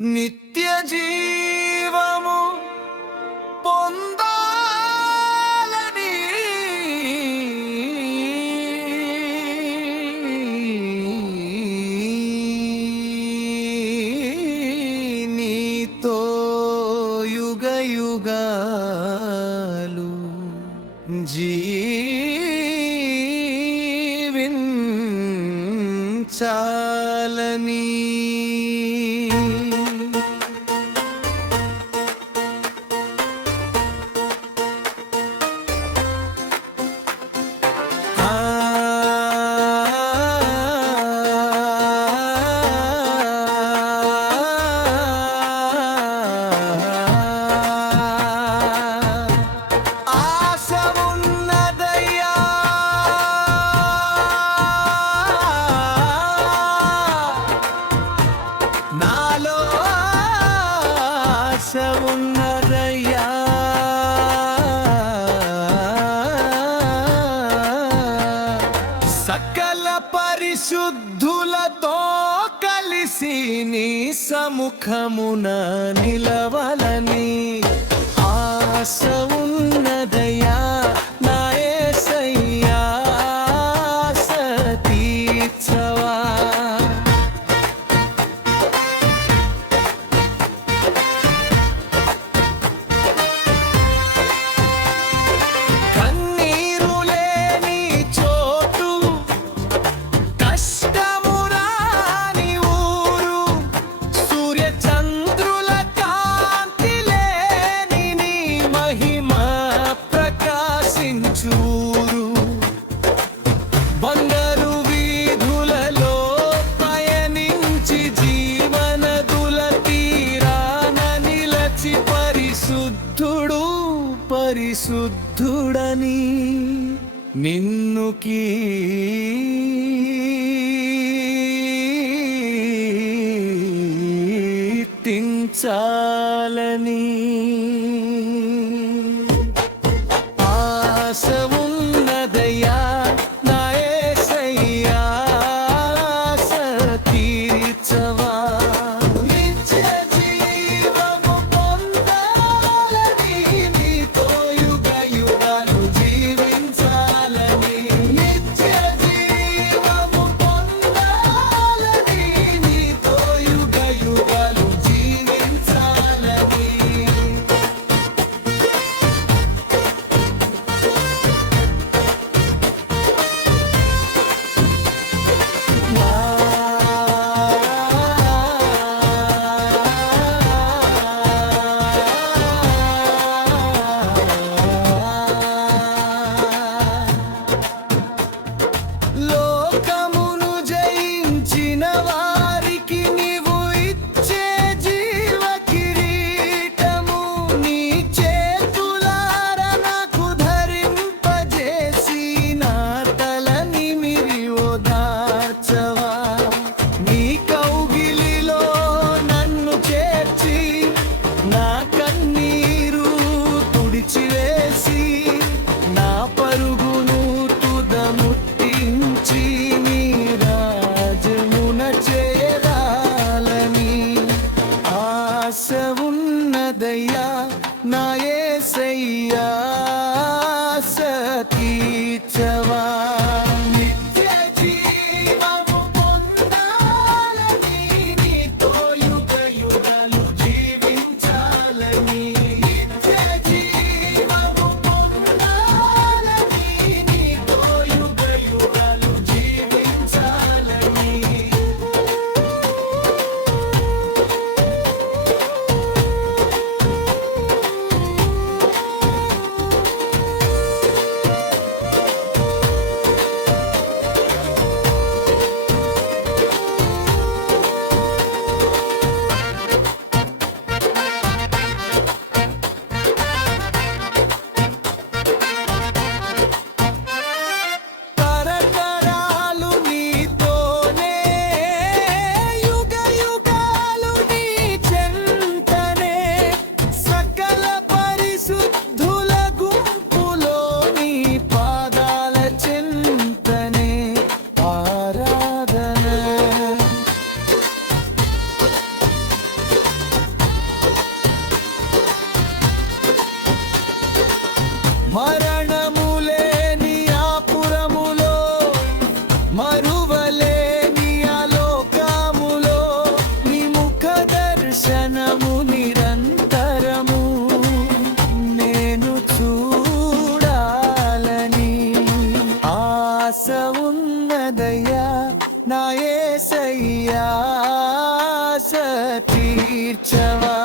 నిత్య జీవము పొందాలని. నీతో యుగ నీ సముఖమున నిలవలని ఆశ ఉంది. పరిశుద్ధుడని నిన్ను కీర్తించాలని ఉన్నదయ్యా నా ఏసయ్యా ఆశ తీర్చవా